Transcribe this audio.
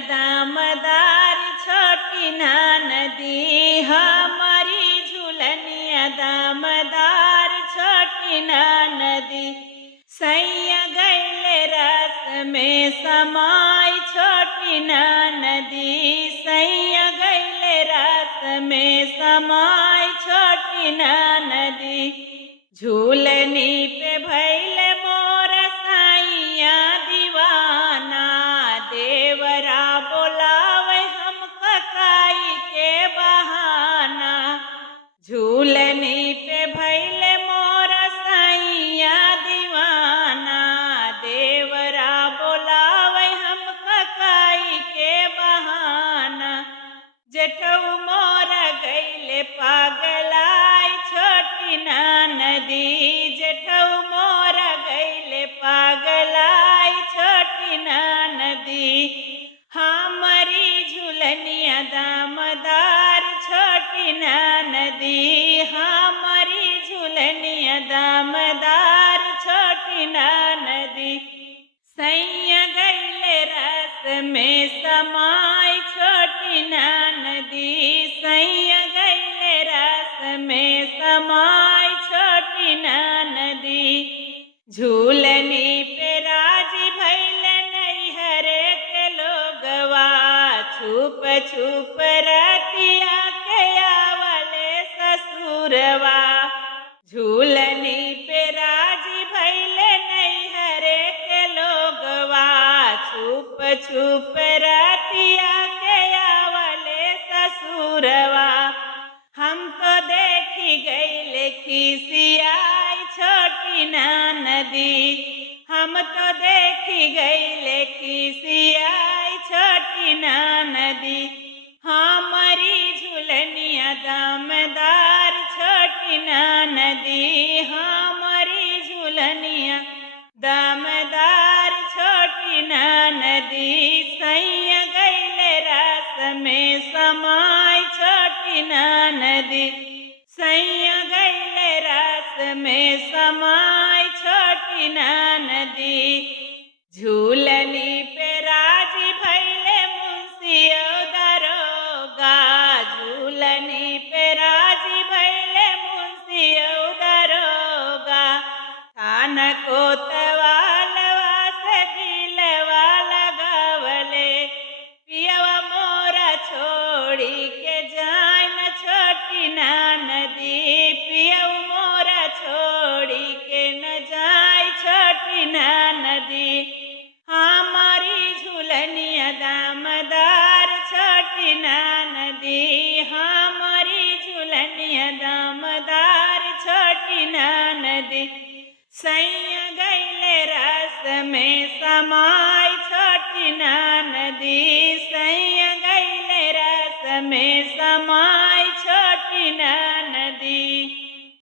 दामदार छोटी ना नदी, हमारी झूलनिया दामदार छोटी ना नदी। सैया गैले रस में समाई छोटी ना नदी, सैया गैले रस में समाई छोटी ना नदी। झूलनी पे भैल मोर साइया दीवाना, देवरा बोलावे हम ककाई के बहाना। झूलनी पे भैल मोर साइया दीवाना, देवरा बोलावे हम ककाई के बहाना। जेठऊ मोर गैले पागलाई छोटी ना नदी, जेठऊ मोर गैले पागलाई छोटी ना नदी। हमारी झूलनिया दामदार छोटी ना नदी, हमारी झूलनिया दामदार छोटी ना नदी। सैया गैले रस में समाई छोटी ना नदी, सैया गैले रस में समाई छोटी ना नदी। झूलनी पे राजी भैल नैहरे के लोगवा, छुप छुप रतिया के आवले ससुरवा। झूलनी पे राजी भैल नैहरे के लोगवा, छुप छुप रतिया के आवले ससुरवा। हम तो देखी गैले खिसियाई छोटी ना नदी, हम तो देखी गैले खिसियाई छोटी ना नदी। हमारी झूलनिया दामदार छोटी ना नदी, हमारी झूलनिया दामदार छोटी ना नदी। सैया गैले रस में समाई छोटी ना नदी, सैया गैले रस में समाई छोटी ना नदी। झूलनी पे राजी भैले मुंशियो दरोगा, झूलनी पे राजी भैले मुंशियो दरोगा। थान कोतवालवा से दिलवा लगावले, पियवा मोरा छोड़ी के जाय न छोटी ना नदी, पियव मोरा छोड़ी के न जाय छोटी ना नदी। हमारी झूलनिया दामदार छोटी ना नदी, हमारी झूलनिया दामदार छोटी ना नदी। सैया गैले रस में समाई छोटी ना नदी, सैया गैले रस में समाई छोटी ना